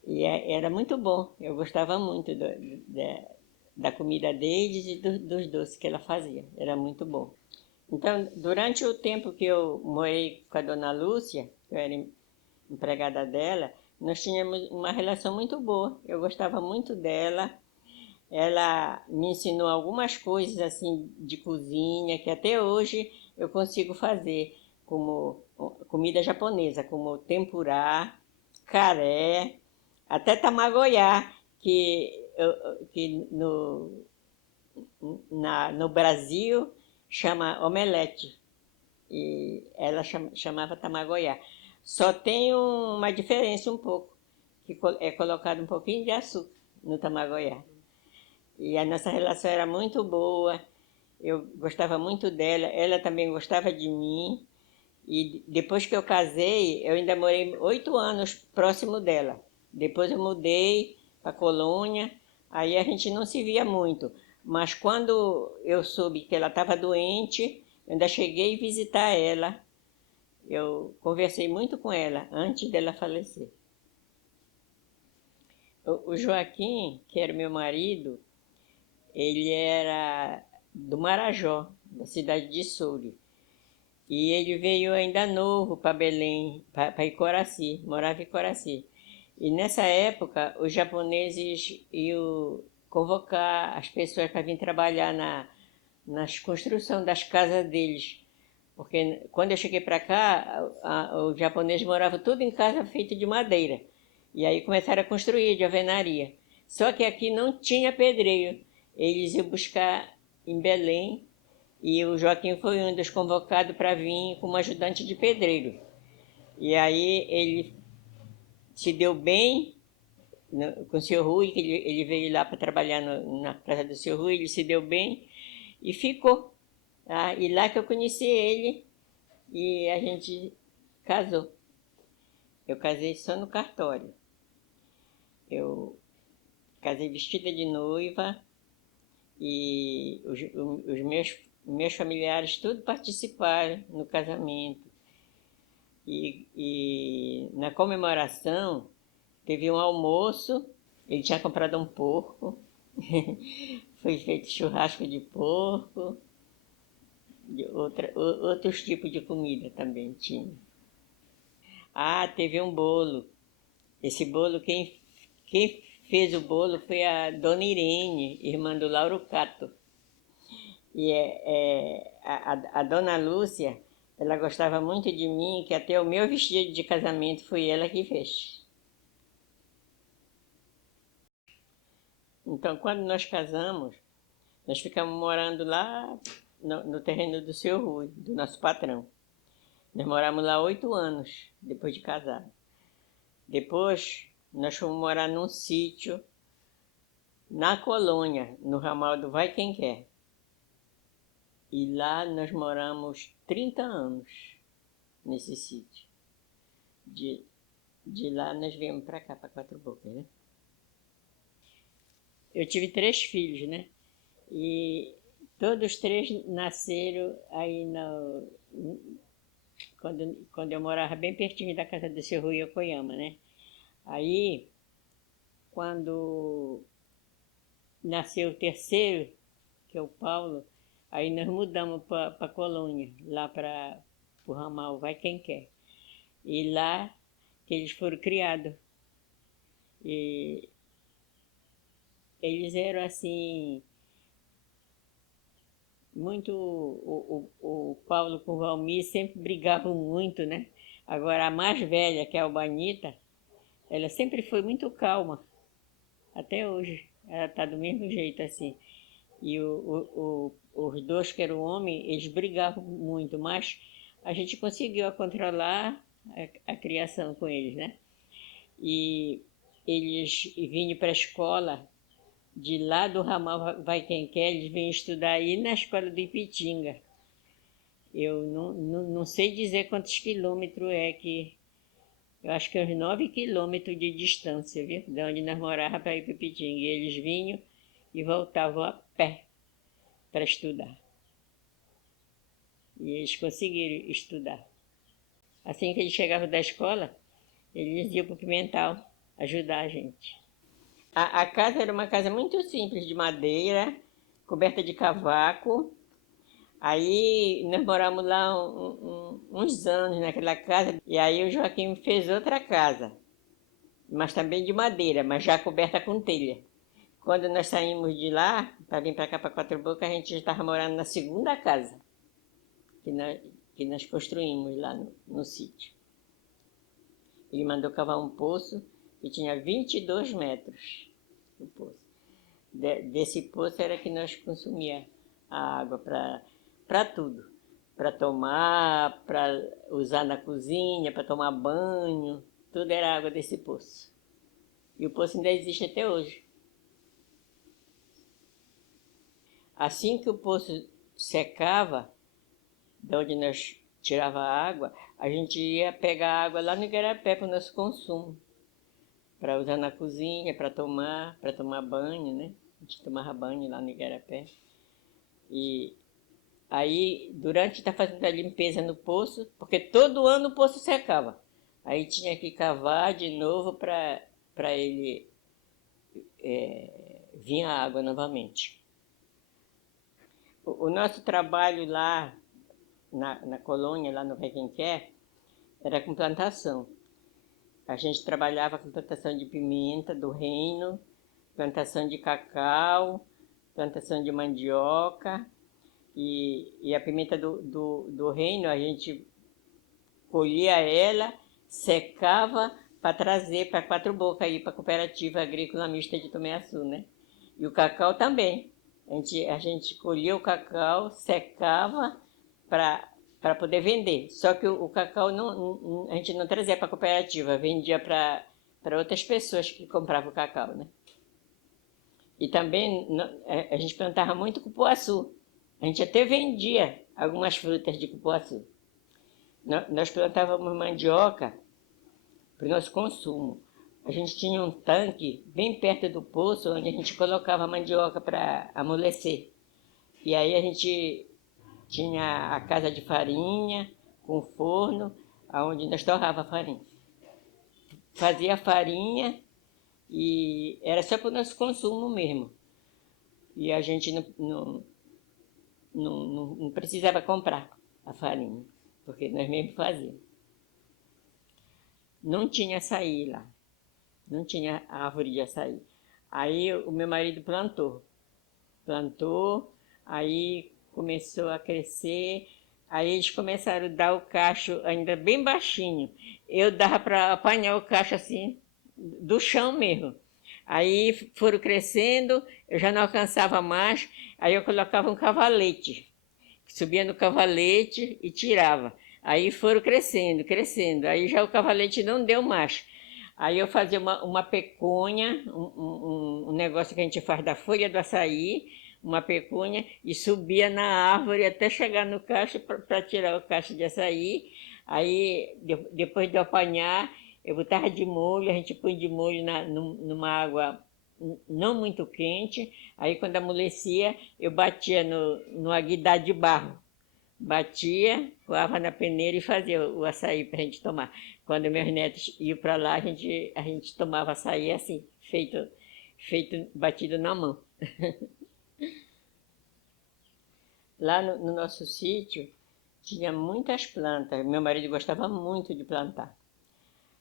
E era muito bom, eu gostava muito da comida deles e dos doces que ela fazia, era muito bom. Então, durante o tempo que eu morei com a dona Lúcia, eu era empregada dela, nós tínhamos uma relação muito boa. Eu gostava muito dela. Ela me ensinou algumas coisas assim de cozinha que até hoje eu consigo fazer, como comida japonesa, como tempurá, caré, até tamagoyá, que no Brasil chama omelete, e ela chamava tamagoyá. Só tem uma diferença um pouco, que é colocado um pouquinho de açúcar no tamagoyá. E a nossa relação era muito boa, eu gostava muito dela, ela também gostava de mim. E depois que eu casei, eu ainda morei 8 anos próximo dela. Depois eu mudei para Colônia, aí a gente não se via muito. Mas quando eu soube que ela estava doente, eu ainda cheguei a visitar ela. Eu conversei muito com ela antes dela falecer. O Joaquim, que era meu marido, ele era do Marajó, da cidade de Soure. E ele veio ainda novo para Belém, para Icoraci, morava em Icoraci. E nessa época, os japoneses iam convocar as pessoas para vir trabalhar nas construções das casas deles. Porque quando eu cheguei para cá, os japoneses moravam tudo em casa feita de madeira. E aí começaram a construir de alvenaria. Só que aqui não tinha pedreiro. Eles iam buscar em Belém, e o Joaquim foi um dos convocados para vir como ajudante de pedreiro. E aí ele se deu bem com o Sr. Rui, que ele veio lá para trabalhar na casa do Sr. Rui, ele se deu bem e ficou. Ah, e lá que eu conheci ele e a gente casou. Eu casei só no cartório. Eu casei vestida de noiva e os meus familiares tudo participaram no casamento. E na comemoração teve um almoço, ele tinha comprado um porco, foi feito churrasco de porco, outros tipos de comida também tinha. Ah, teve um bolo. Esse bolo, quem fez o bolo foi a dona Irene, irmã do Lauro Cato. E a dona Lúcia, ela gostava muito de mim, que até o meu vestido de casamento foi ela que fez. Então, quando nós casamos, nós ficamos morando lá no terreno do seu Rui, do nosso patrão. Nós moramos lá 8 anos, depois de casar. Depois, nós fomos morar num sítio, na Colônia, no ramal do Vai Quem Quer. E lá nós moramos 30 anos, nesse sítio. De lá nós viemos para cá, para Quatro Bocas, né? Eu tive 3 filhos, né? E todos 3 nasceram aí quando eu morava bem pertinho da casa do seu Rui Yokoyama, né? Aí, quando nasceu o terceiro, que é o Paulo, aí nós mudamos para a colônia, lá para o ramal Vai Quem Quer. E lá que eles foram criados. E eles eram assim, muito. O Paulo com o Valmir sempre brigavam muito, né? Agora a mais velha, que é a Albanita, ela sempre foi muito calma, até hoje. Ela está do mesmo jeito assim. E os dois que eram homens, eles brigavam muito, mas a gente conseguiu controlar a criação com eles, né? E eles vinham para a escola, de lá do ramal Vai Quem Quer, eles vinham estudar aí na escola do Ipitinga. Eu não sei dizer quantos quilômetros é que... Eu acho que é uns 9 quilômetros de distância, viu? De onde nós morávamos para ir para Ipitinga. E eles vinham e voltavam a pé para estudar. E eles conseguiram estudar. Assim que eles chegavam da escola, eles iam para o Pimental ajudar a gente. A casa era uma casa muito simples, de madeira, coberta de cavaco. Aí nós moramos lá uns anos naquela casa, e aí o Joaquim fez outra casa, mas também de madeira, mas já coberta com telha. Quando nós saímos de lá, para vir para cá, para Quatro Bocas, a gente já estava morando na segunda casa que nós construímos lá no sítio. Ele mandou cavar um poço que tinha 22 metros, o poço. Desse poço era que nós consumia a água para tudo. Para tomar, para usar na cozinha, para tomar banho, tudo era água desse poço. E o poço ainda existe até hoje. Assim que o poço secava, de onde nós tirava a água, a gente ia pegar a água lá no Igarapé para o nosso consumo, para usar na cozinha, para tomar banho, né? A gente tomava banho lá no Igarapé. E aí, durante estar fazendo a limpeza no poço, porque todo ano o poço secava, aí tinha que cavar de novo para ele vir a água novamente. O nosso trabalho lá na colônia, lá no Vai Quem Quer, era com plantação. A gente trabalhava com plantação de pimenta do reino, plantação de cacau, plantação de mandioca, e a pimenta do reino a gente colhia ela, secava para trazer para Quatro Bocas, aí para a Cooperativa Agrícola Mista de Tumiaçu, né? E o cacau também. A gente colhia o cacau, secava para poder vender. Só que o cacau a gente não trazia para a cooperativa, vendia para outras pessoas que compravam o cacau, né? E também a gente plantava muito cupuaçu. A gente até vendia algumas frutas de cupuaçu. Nós plantávamos mandioca para o nosso consumo. A gente tinha um tanque bem perto do poço, onde a gente colocava a mandioca para amolecer. E aí a gente tinha a casa de farinha, com forno, onde nós torrava a farinha. Fazia a farinha e era só para o nosso consumo mesmo. E a gente não precisava comprar a farinha, porque nós mesmos fazíamos. Não tinha açaí lá, não tinha árvore de açaí. Aí o meu marido plantou, aí começou a crescer, aí eles começaram a dar o cacho ainda bem baixinho. Eu dava para apanhar o cacho assim, do chão mesmo. Aí foram crescendo, eu já não alcançava mais, aí eu colocava um cavalete, subia no cavalete e tirava. Aí foram crescendo, aí já o cavalete não deu mais. Aí eu fazia uma peconha, um negócio que a gente faz da folha do açaí, uma peconha, e subia na árvore até chegar no cacho para tirar o cacho de açaí. Aí, depois de apanhar, eu botava de molho, a gente põe de molho numa água não muito quente. Aí, quando amolecia, eu batia no aguidar de barro. Batia, coava na peneira e fazia o açaí para a gente tomar. Quando meus netos iam para lá, a gente tomava açaí assim, feito batido na mão. Lá no nosso sítio tinha muitas plantas. Meu marido gostava muito de plantar.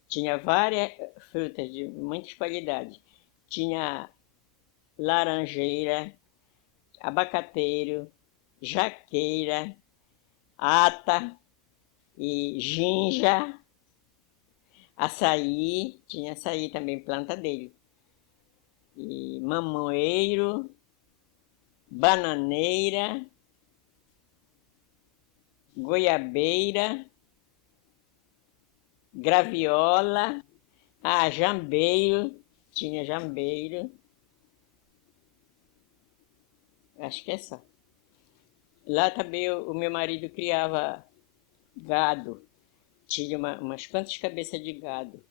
Tinha várias frutas de muitas qualidades. Tinha laranjeira, abacateiro, jaqueira, ata e ginja, açaí, tinha açaí também, planta dele. E mamoeiro, bananeira, goiabeira, graviola, jambeiro, tinha jambeiro, acho que é só. Lá também o meu marido criava gado, tinha umas quantas cabeças de gado.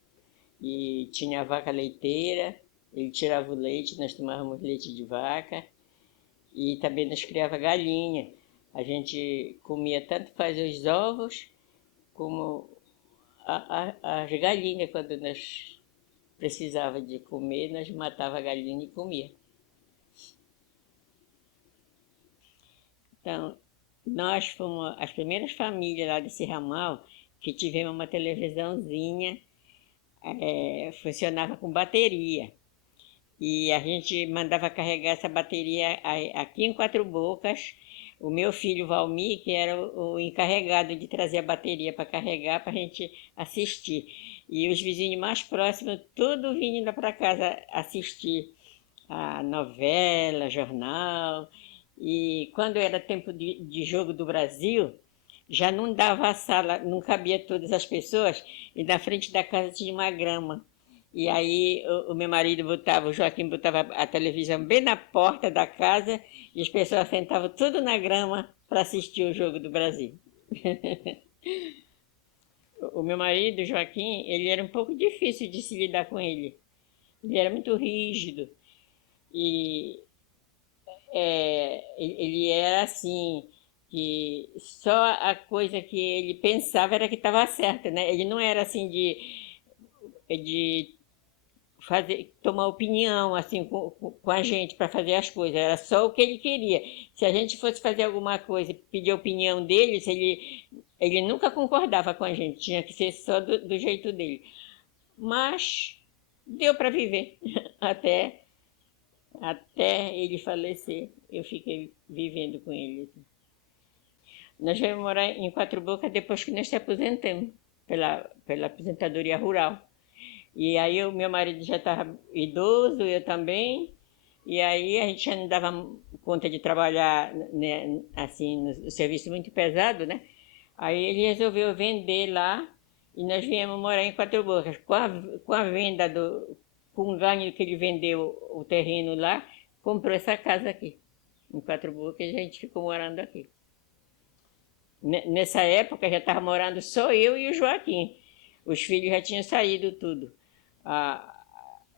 E tinha a vaca leiteira, ele tirava o leite, nós tomávamos leite de vaca. E também nós criava galinha. A gente comia tanto faz os ovos, como as galinhas, quando nós precisava de comer, nós matava a galinha e comia. Então, nós fomos as primeiras famílias lá desse ramal que tivemos uma televisãozinha, funcionava com bateria. E a gente mandava carregar essa bateria aqui em Quatro Bocas. O meu filho Valmir, que era o encarregado de trazer a bateria para carregar, para a gente assistir. E os vizinhos mais próximos, tudo vindo para casa assistir a novela, jornal. E quando era tempo de jogo do Brasil, já não dava a sala, não cabia todas as pessoas, e na frente da casa tinha uma grama. E aí o meu marido botava, o Joaquim botava a televisão bem na porta da casa e as pessoas sentavam tudo na grama para assistir o jogo do Brasil. O meu marido, o Joaquim, ele era um pouco difícil de se lidar com ele. Ele era muito rígido e ele era assim, que só a coisa que ele pensava era que estava certa, né? Ele não era assim de tomar opinião assim com a gente para fazer as coisas, era só o que ele queria. Se a gente fosse fazer alguma coisa e pedir a opinião dele, ele nunca concordava com a gente, tinha que ser só do jeito dele. Mas deu para viver até ele falecer, eu fiquei vivendo com ele. Nós viemos morar em Quatro Bocas depois que nós se aposentamos pela aposentadoria rural. E aí o meu marido já estava idoso, eu também, e aí a gente já não dava conta de trabalhar, né, assim, no serviço muito pesado, né? Aí ele resolveu vender lá e nós viemos morar em Quatro Bocas. Com a venda com o ganho que ele vendeu o terreno lá, comprou essa casa aqui, em Quatro Bocas, e a gente ficou morando aqui. Nessa época já estava morando só eu e o Joaquim. Os filhos já tinham saído tudo. A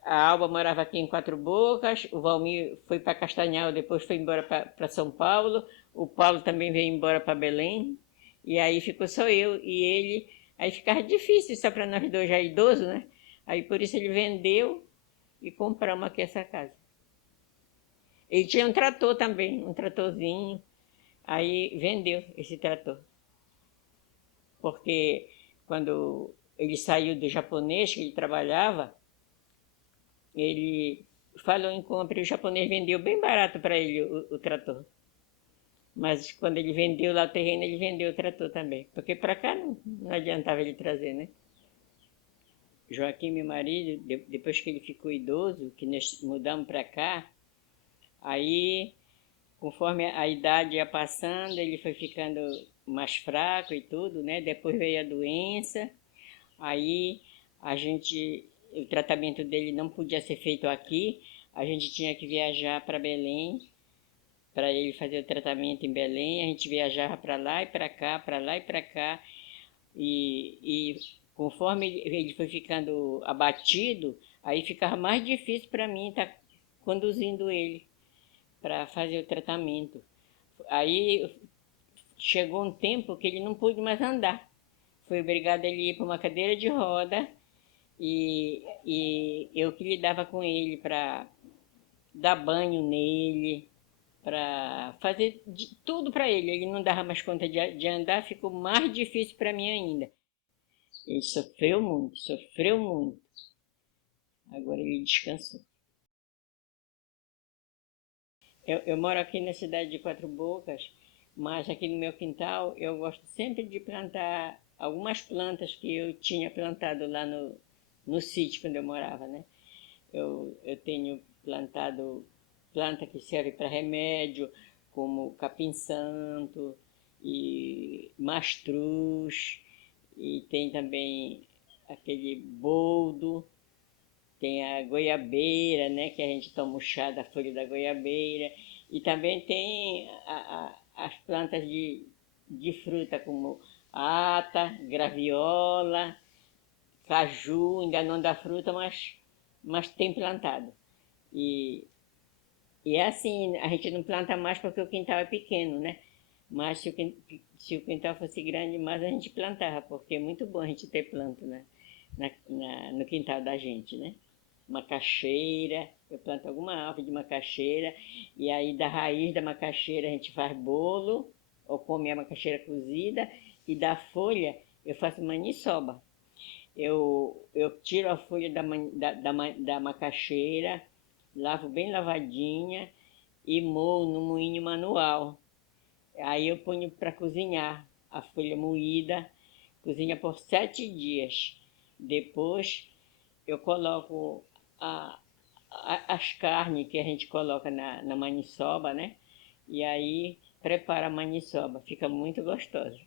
Alba morava aqui em Quatro Bocas, o Valmir foi para Castanhal, depois foi embora para São Paulo, o Paulo também veio embora para Belém, e aí ficou só eu e ele. Aí ficava difícil só para nós dois já idosos, né? Aí por isso ele vendeu e compramos aqui essa casa. Ele tinha um trator também, um tratorzinho, aí vendeu esse trator. Porque quando ele saiu do japonês que ele trabalhava, ele falou em compra e o japonês vendeu bem barato para ele o trator. Mas quando ele vendeu lá o terreno, ele vendeu o trator também. Porque para cá não adiantava ele trazer, né? Joaquim, meu marido, depois que ele ficou idoso, que nós mudamos para cá, aí, conforme a idade ia passando, ele foi ficando mais fraco e tudo, né? Depois veio a doença, aí o tratamento dele não podia ser feito aqui, a gente tinha que viajar para Belém, para ele fazer o tratamento em Belém, a gente viajava para lá e para cá, para lá e para cá, e conforme ele foi ficando abatido, aí ficava mais difícil para mim estar conduzindo ele para fazer o tratamento. Aí chegou um tempo que ele não pôde mais andar. Foi obrigado a ele ir para uma cadeira de roda e eu que lidava com ele para dar banho nele, para fazer tudo para ele. Ele não dava mais conta de andar, ficou mais difícil para mim ainda. Ele sofreu muito, sofreu muito. Agora ele descansou. Eu moro aqui na cidade de Quatro Bocas, mas aqui no meu quintal eu gosto sempre de plantar algumas plantas que eu tinha plantado lá no sítio quando eu morava, né? Eu tenho plantado planta que serve para remédio, como capim-santo e mastruz, e tem também aquele boldo, tem a goiabeira, né, que a gente toma o chá da folha da goiabeira, e também tem as plantas de fruta como ata, graviola, caju, ainda não dá fruta, mas tem plantado. E, e é assim, a gente não planta mais porque o quintal é pequeno, né? Mas se o quintal fosse grande, mais a gente plantava, porque é muito bom a gente ter planta, né? No quintal da gente, né? Macaxeira, eu planto alguma árvore de macaxeira, e aí da raiz da macaxeira a gente faz bolo, ou come a macaxeira cozida, e da folha eu faço maniçoba. Eu tiro a folha da macaxeira, lavo bem lavadinha e moo no moinho manual. Aí eu ponho para cozinhar a folha moída, cozinha por 7 dias. Depois eu coloco as carnes que a gente coloca na maniçoba, né? E aí prepara a maniçoba, fica muito gostosa.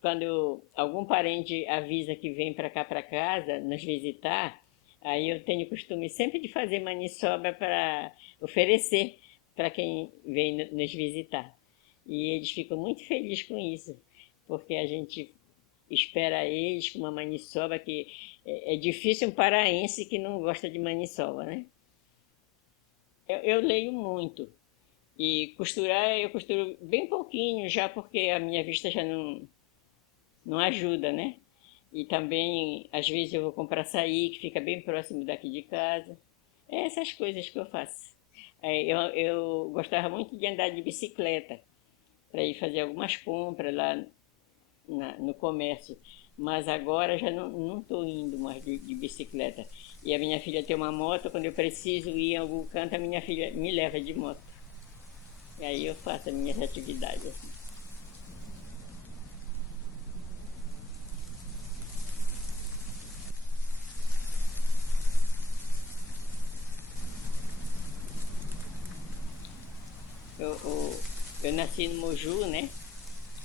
Quando algum parente avisa que vem para cá para casa nos visitar, aí eu tenho o costume sempre de fazer maniçoba para oferecer para quem vem nos visitar. E eles ficam muito felizes com isso, porque a gente espera eles com uma maniçoba que é difícil um paraense que não gosta de maniçoba, né? Eu leio muito. E costurar, eu costuro bem pouquinho já, porque a minha vista já não ajuda, né? E também, às vezes, eu vou comprar açaí, que fica bem próximo daqui de casa. É essas coisas que eu faço. Eu gostava muito de andar de bicicleta, para ir fazer algumas compras lá no comércio. Mas agora já não estou indo mais de bicicleta. E a minha filha tem uma moto, quando eu preciso ir em algum canto, a minha filha me leva de moto. E aí eu faço as minhas atividades assim. Eu nasci no Moju, né?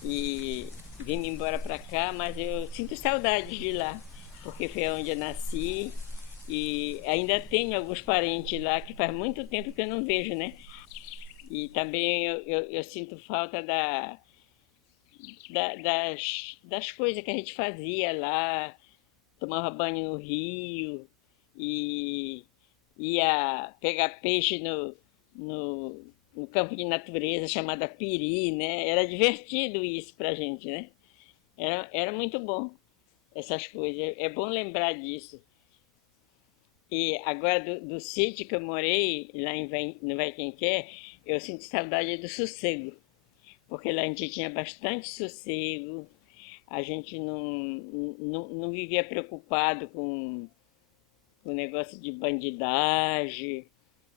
E vim embora para cá, mas eu sinto saudades de lá, porque foi onde eu nasci e ainda tenho alguns parentes lá que faz muito tempo que eu não vejo, né? E também eu sinto falta das coisas que a gente fazia lá, tomava banho no rio e ia pegar peixe no, no campo de natureza chamada Piri, né? Era divertido isso pra gente, né? Era muito bom essas coisas. É bom lembrar disso. E agora do sítio que eu morei, lá no Vai Quem Quer, eu sinto saudade do sossego. Porque lá a gente tinha bastante sossego, a gente não vivia preocupado com o negócio de bandidagem,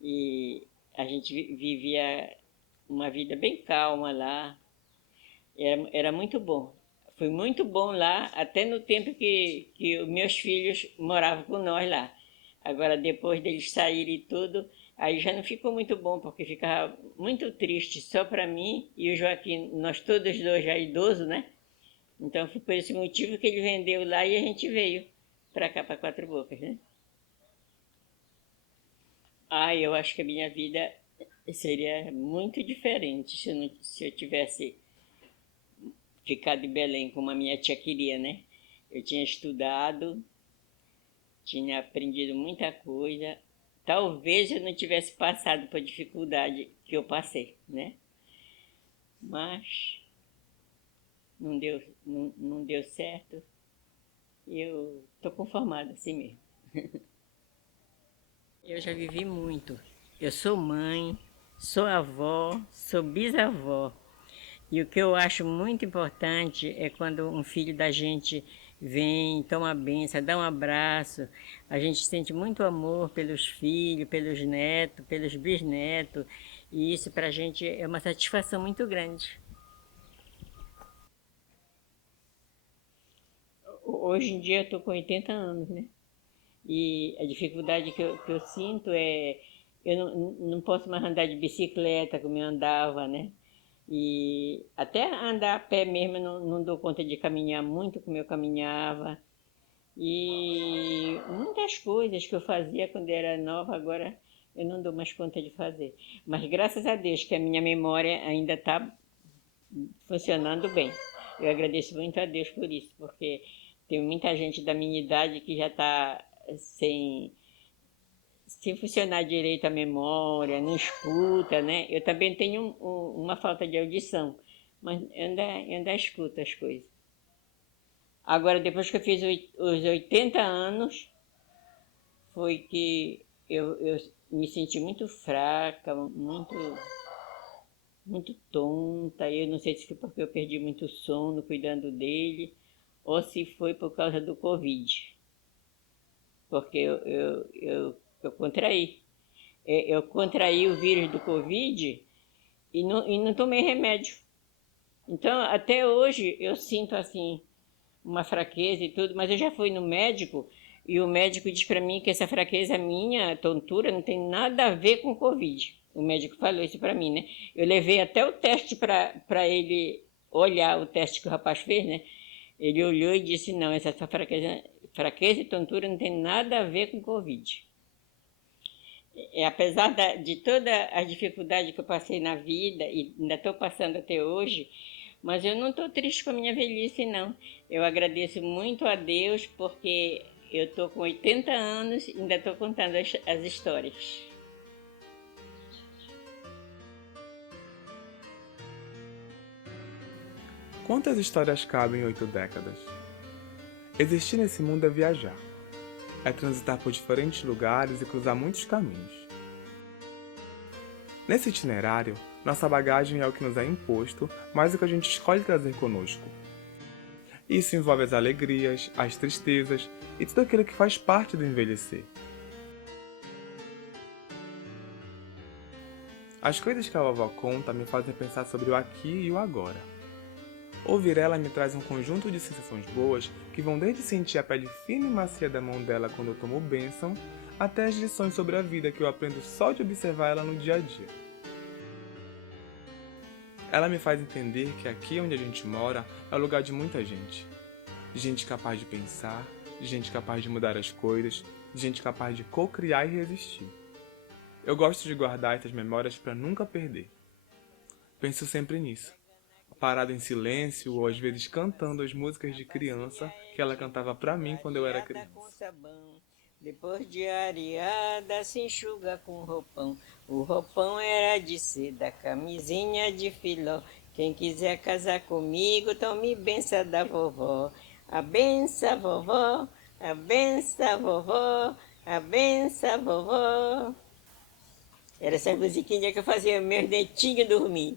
e a gente vivia uma vida bem calma lá. Era muito bom. Foi muito bom lá, até no tempo que os meus filhos moravam com nós lá. Agora, depois deles saírem e tudo, aí já não ficou muito bom, porque ficava muito triste só para mim e o Joaquim, nós todos dois já idosos, né? Então foi por esse motivo que ele vendeu lá e a gente veio para cá, para Quatro Bocas, né? Eu acho que a minha vida seria muito diferente se eu tivesse ficado em Belém como a minha tia queria, né? Eu tinha estudado, tinha aprendido muita coisa. Talvez eu não tivesse passado por dificuldade que eu passei, né? Mas não deu certo. E eu estou conformada assim mesmo. Eu já vivi muito. Eu sou mãe, sou avó, sou bisavó. E o que eu acho muito importante é quando um filho da gente vem, toma a benção, dá um abraço. A gente sente muito amor pelos filhos, pelos netos, pelos bisnetos. E isso para a gente é uma satisfação muito grande. Hoje em dia eu estou com 80 anos, né? E a dificuldade que eu sinto é... Eu não posso mais andar de bicicleta como eu andava, né? E até andar a pé mesmo eu não dou conta de caminhar muito como eu caminhava. E muitas coisas que eu fazia quando era nova, agora eu não dou mais conta de fazer. Mas graças a Deus que a minha memória ainda está funcionando bem. Eu agradeço muito a Deus por isso, porque tem muita gente da minha idade que já está sem funcionar direito a memória, não escuta, né? Eu também tenho uma falta de audição, mas eu ainda escuto as coisas. Agora, depois que eu fiz os 80 anos, foi que eu me senti muito fraca, muito tonta. Eu não sei se foi porque eu perdi muito sono cuidando dele, ou se foi por causa do Covid. Porque eu contraí. Eu contraí o vírus do Covid e não tomei remédio. Então, até hoje, eu sinto assim, uma fraqueza e tudo, mas eu já fui no médico e o médico diz para mim que essa fraqueza minha, tontura, não tem nada a ver com Covid. O médico falou isso para mim, né? Eu levei até o teste para ele olhar, o teste que o rapaz fez, né? Ele olhou e disse, não, essa fraqueza e tontura não tem nada a ver com Covid. Apesar de toda a dificuldade que eu passei na vida, e ainda estou passando até hoje, mas eu não estou triste com a minha velhice, não. Eu agradeço muito a Deus, porque eu estou com 80 anos e ainda estou contando as histórias. Quantas histórias cabem em 8 décadas? Existir nesse mundo é viajar. É transitar por diferentes lugares e cruzar muitos caminhos. Nesse itinerário, nossa bagagem é o que nos é imposto, mas o que a gente escolhe trazer conosco. Isso envolve as alegrias, as tristezas e tudo aquilo que faz parte do envelhecer. As coisas que a vovó conta me fazem pensar sobre o aqui e o agora. Ouvir ela me traz um conjunto de sensações boas que vão desde sentir a pele fina e macia da mão dela quando eu tomo bênção, até as lições sobre a vida que eu aprendo só de observar ela no dia a dia. Ela me faz entender que aqui onde a gente mora é o lugar de muita gente. Gente capaz de pensar, gente capaz de mudar as coisas, gente capaz de co-criar e resistir. Eu gosto de guardar essas memórias para nunca perder. Penso sempre nisso, parado em silêncio ou às vezes cantando as músicas de criança que ela cantava para mim quando eu era criança. Depois de areada se enxuga com roupão. O roupão era de seda, camisinha de filó. Quem quiser casar comigo, tome benção da vovó. A benção, vovó, a benção, vovó, a benção, vovó. Era essa musiquinha que eu fazia meus netinhos dormir.